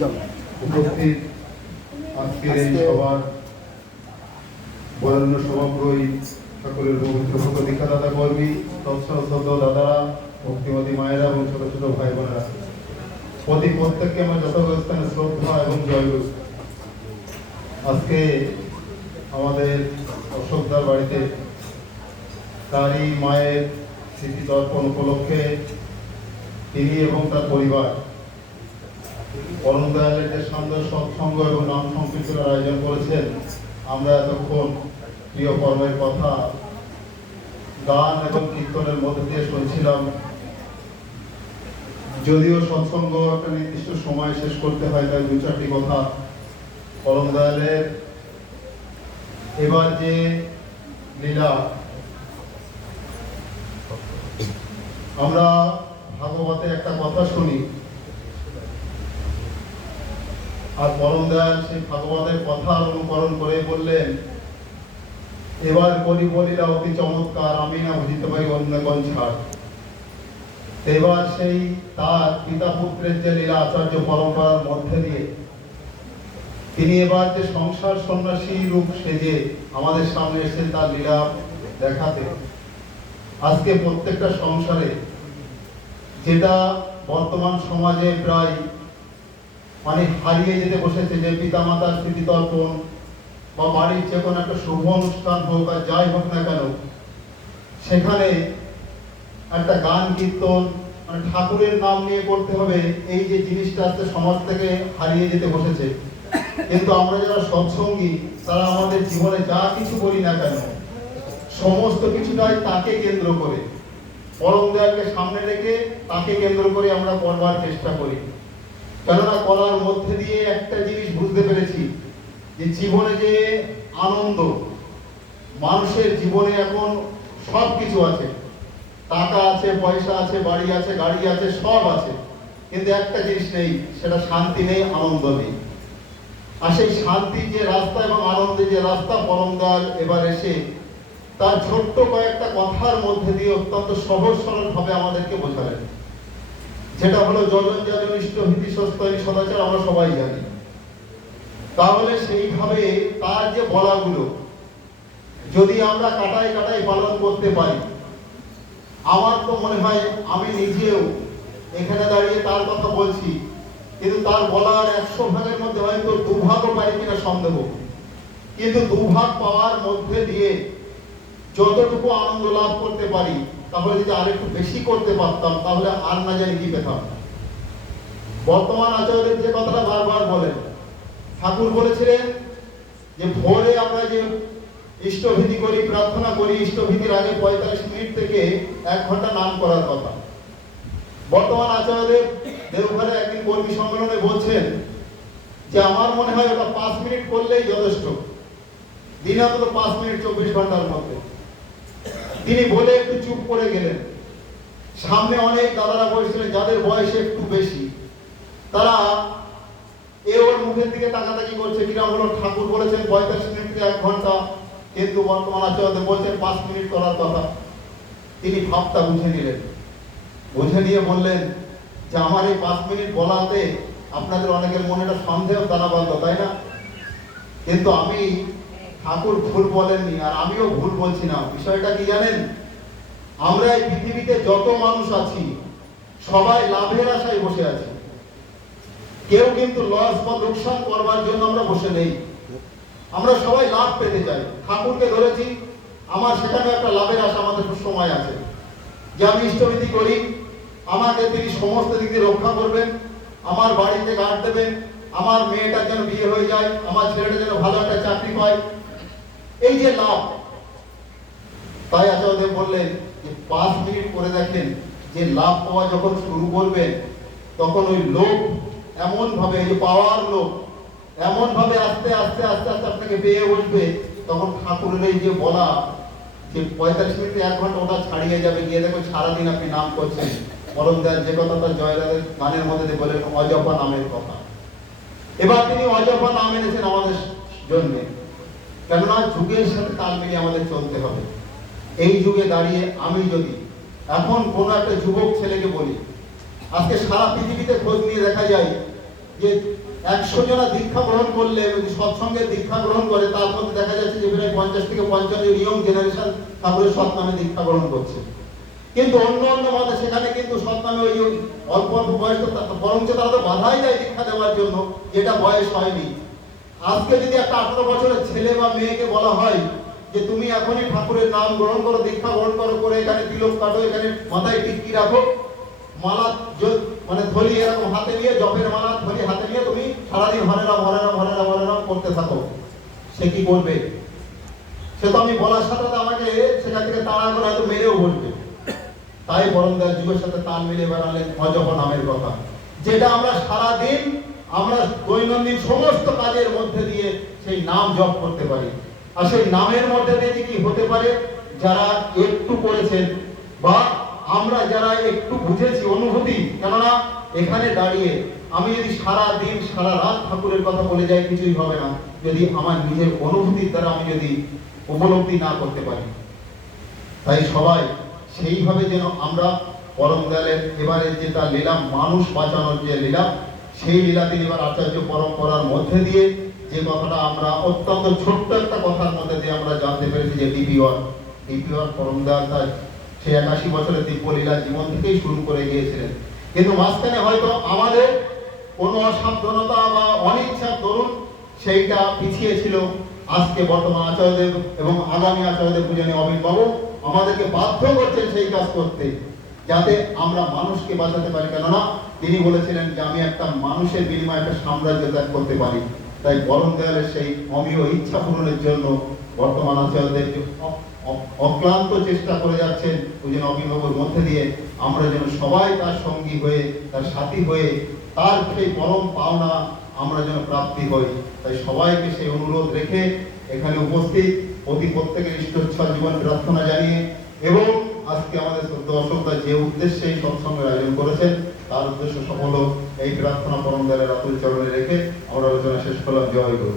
উপস্থিত আজকের এই সভার বরেণ্য সভাগ্রহী সকলের পবিত্র দীক্ষাদাতা কর্মী, তৎসদ দাদারা, ভক্তিমতী মায়েরা এবং ছোট ছোট ভাই বোনেরা, প্রত্যেককে আমার যথাস্থানে শ্রদ্ধা এবং জয়গুরু। আজকে আমাদের অশোকদার বাড়িতে তারই মায়ের স্মৃতি তর্পণ উপলক্ষে তিনি এবং তার পরিবার পরম দয়ালের যে সুন্দর সৎসঙ্গ এবং নাম সংকীর্তনের আয়োজন করেছেন। আমরা এতক্ষণ প্রিয় কর্মের কথা গান এবং কীর্তনের মধ্যে দিয়ে শুনছিলাম। যদিও সৎসঙ্গ একটা নির্দিষ্ট সময় শেষ করতে হয়, তাই দু চারটি কথা পরম দয়ালের এবার যে লীলা, আমরা ভাগবতে একটা কথা শুনি, আর পরম দয়াল সেই ভাগবতের কথা অনুকরণ করে বললেন, এবার কলিবলীরা অতি চমৎকার, আমি না বুঝিতে পারি অন্য কোন ছাড়। এবার সেই তার পিতা পুত্রের যে লীলা আচার্য পরম্পরার মধ্যে দিয়ে তিনি এবার যে সংসার সন্ন্যাসী রূপ সেজে আমাদের সামনে এসে তার লীলা দেখাতে। আজকে প্রত্যেকটা সংসারে যেটা বর্তমান সমাজে প্রায় অনেক হারিয়ে যেতে বসেছে, যে পিতা মাতার স্মৃতি তর্পণ বা বাড়ির যে কোনো একটা শুভ অনুষ্ঠান হোক আর যাই হোক না কেন, সেখানে একটা গান কীর্তন মানে ঠাকুরের নাম নিয়ে করতে হবে, এই যে জিনিসটা আজকে সমাজ থেকে হারিয়ে যেতে বসেছে। কিন্তু আমরা যারা সৎসঙ্গী, তারা আমাদের জীবনে যা কিছু করি না কেন সমস্ত কিছুটাই তাকে কেন্দ্র করে, পরম দয়ালকে সামনে রেখে তাকে কেন্দ্র করে আমরা করবার চেষ্টা করি। কেননা করার মধ্যে দিয়ে একটা জিনিস বুঝতে পেরেছি, যে জীবনে যে আনন্দ, মানুষের জীবনে এখন সব কিছু আছে, টাকা আছে, পয়সা আছে, বাড়ি আছে, গাড়ি আছে, সব আছে, কিন্তু একটা জিনিস নেই, সেটা শান্তি নেই, আনন্দ নেই। আর সেই শান্তির যে রাস্তা এবং আনন্দের যে রাস্তা পরম দয়াল এবার এসে তার ছোট্ট কয়েকটা কথার মধ্যে দিয়ে অত্যন্ত সহজ সরল ভাবে আমাদেরকে বোঝালেন, যেটা হলো যজন যজন ইষ্ট হিতি সস্তয়ী সদাচার, আমরা সবাই জানি। তাহলে সেইভাবে তার যে বলাগুলো যদি আমরা কাটায় কাটায় পালন করতে পারি, আমার তো মনে হয় আমি নিজেও এখানে দাঁড়িয়ে তার কথা বলছি, কিন্তু তার বলার 100 ভাগের মধ্যে হয়তো 2 ভাগও পারি কিনা সন্দেহ। কিন্তু 2 ভাগ পাওয়ার মধ্যে দিয়ে যতটুকু আনন্দ লাভ করতে পারি, তাহলে যদি আরেকটু বেশি করতে পারতাম, তাহলে আর না জানি কি পেতাম। বর্তমান আচার্যের যে কথাটা বারবার বলেন, ঠাকুর বলেছিলেন যে ভোরে আমরা যে ইষ্টভীতি করি, প্রার্থনা করি, ইষ্টভীতির আগে 45 মিনিট থেকে 1 ঘন্টা নাম করার কথা। বর্তমান আচার্যদেব দেওঘরে একদিন কর্মী সম্মেলনে বলছেন যে আমার মনে হয় ওটা 5 মিনিট করলেই যথেষ্ট, দিনে অন্তত 5 মিনিট 24 ঘন্টার মধ্যে। তিনি বলে একটু চুপ করে গেলেন। সামনে অনেক দাদারা বসেছিলেন যাদের বয়স একটু বেশি, তারা ওর মুখের দিকে তাকাতাকি করছে, কিরম হলো ঠাকুর বলেছেন 45 মিনিট থেকে 1 ঘন্টা, কিন্তু বর্তমান আচার্য বলছেন 5 মিনিট করার কথা। তিনি ভাবটা বুঝে নিলেন, বুঝে নিয়ে বললেন যে আমার এই 5 মিনিট বলাতে আপনাদের অনেকের মনে একটা সন্দেহ দানা বাঁধল, তাই না? কিন্তু আমি ঠাকুর ভুল বলেননি, আর আমিও ভুল বলছি না। বিষয়টা কি জানেন? আমরা এই পৃথিবীতে যত মানুষ আছি সবাই লাভের আশায় বসে আছি, কেউ কিন্তু লস বা লোকসান করবার জন্য আমরা বসে নেই। আমরা সবাই লাভ পেতে চাই। ঠাকুরকে ধরেছি, আমার সেখানে একটা লাভের আশা আমাদের সময় আছে, যে আমি ইষ্টভীতি করি, আমাকে তিনি সমস্ত দিক দিয়ে রক্ষা করবেন, আমার বাড়িতে গার্ড দেবেন, আমার মেয়েটার যেন বিয়ে হয়ে যায়, আমার ছেলেটা যেন ভালো একটা চাকরি পায়, এই যে লাভ। তাই আচার্যদেব বললেন যে 5 মিনিট করে দেখেন, যে লাভ পাওয়া যখন শুরু করবেন, তখন ওই লোভ এমন ভাবে, যে পাওয়ার লোভ এমন ভাবে আস্তে আস্তে আস্তে আস্তে আপনাকে পেয়ে উঠবে, তখন ঠাকুরের এই যে বলা যে 45 মিনিটে 1 ঘন্টা, ওটা ছাড়িয়ে যাবে। গিয়ে দেখো সারাদিন আপনি নাম করছেন। পরম দয়াল যে কথাটা জয়রাজের গানের মধ্যে বলেন, অজপা নামের কথা। এবার তিনি অজপা নাম এনেছেন আমাদের জন্য, কেননা যুগের সাথে তাল মিলিয়ে আমাদের চলতে হবে। এই যুগে দাঁড়িয়ে আমি যদি এখন কোনো একটা যুবক ছেলেকে বলি, আজকে সারা পৃথিবীতে খোঁজ নিয়ে দেখা যায় যে 100 জনা দীক্ষা গ্রহণ করলে, যদি সৎসঙ্গে দীক্ষা গ্রহণ করে, তার মধ্যে দেখা যাচ্ছে যে প্রায় 50 থেকে 55 ইয়ং জেনারেশন ঠাকুরের সৎ নামে দীক্ষা গ্রহণ করছে। কিন্তু অন্য অন্য মতে সেখানে কিন্তু সৎ নামে ওই অল্প অল্প বয়স, বরঞ্চ তারা তো বাধাই দেয় দীক্ষা দেওয়ার জন্য, যেটা বয়স হয়নি। আজকে যদি একটা 18 বছরের ছেলে বা মেয়েকে বলা হয় যে তুমি এখনই ঠাকুরের নাম গ্রহণ করো, দীক্ষা গ্রহণ করো, করে এখানে তিলক কাটো, এখানে মাথায় টিক্কি রাখো, মালা মানে থলি এরকম হাতে নিয়ে, জপের মালা থলি হাতে নিয়ে তুমি সারাদিন হরে রাম হরে রাম হরে রাম হরে রাম করতে থাকো, সে কি করবে? সে তো আমি বলার সাথে সাথে আমাকে সেখান থেকে তাড়া করে হয়তো মেরেও বসবে। তাই বরংদার যুগের সাথে তাল মিলিয়ে বেড়ালেন অজপ নামের কথা, যেটা আমরা সারাদিন আমরা দৈনন্দিন সমস্ত কাজের মধ্যে দিয়ে সেই নাম জপ করতে পারি। আর সেই নামের মধ্যে দিয়ে কি হতে পারে, যারা একটু করেছেন বা আমরা যারা একটু বুঝেছি অনুভূতি, কেননা এখানে দাঁড়িয়ে আমি যদি সারা দিন সারা রাত ঠাকুরের কথা বলে যাই, কিছুই হবে না যদি আমার নিজের অনুভূতির দ্বারা আমি যদি উপলব্ধি না করতে পারি। তাই সবাই সেইভাবে যেন আমরা পরম দয়ালের এবারে যে তার লীলা, মানুষ বাঁচানোর যে লীলা, সেই লীলা তিনি এবার আচার্য পরম্পরার মধ্যে দিয়ে যে কথাটা আমরা অত্যন্ত ছোট্ট একটা কথার মধ্যে দিয়ে আমরা জানতে পেরেছি যে ডিপিওয়ার পরম দয়াল তার সেই 81 বছরের দিব্য লীলা জীবন থেকেই শুরু করে গিয়েছিলেন। কিন্তু মাঝখানে হয়তো আমাদের কোনো অসাবধানতা বা অনিচ্ছার দরুন সেইটা পিছিয়ে ছিল। আজকে বর্তমান আচার্যদেব এবং আগামী আচার্যদেব পূজনীয় অমিত বাবু আমাদেরকে বাধ্য করছেন সেই কাজ করতে, যাতে আমরা মানুষকে বাঁচাতে পারি। কেননা তিনি বলেছিলেন যে আমি একটা মানুষের বিনিময়ে একটা সাম্রাজ্য ত্যাগ করতে পারি। তাই পরম দয়ালের সেই অমীয় ইচ্ছা পূরণের জন্য বর্তমান আচার্যদেব অক্লান্ত চেষ্টা করে যাচ্ছেন পূজন অভিভাবকের মধ্যে দিয়ে। আমরা যেন সবাই তার সঙ্গী হয়ে, তার সাথী হয়ে, তার সেই পরম পাওনা আমরা যেন প্রাপ্তি হই। তাই সবাইকে সেই অনুরোধ রেখে এখানে উপস্থিত প্রত্যেকের ইষ্টচ্ছল জীবন প্রার্থনা জানিয়ে, এবং আজকে আমাদের শ্রদ্ধা অশোকদা যে উদ্দেশ্যে এই সৎসঙ্গের আয়োজন করেছেন তার উদ্দেশ্য সফল হোক, এই প্রার্থনা পরম দয়ালের আতুল চরণে রেখে আমরা আলোচনা শেষ করলাম। জয় গুরু।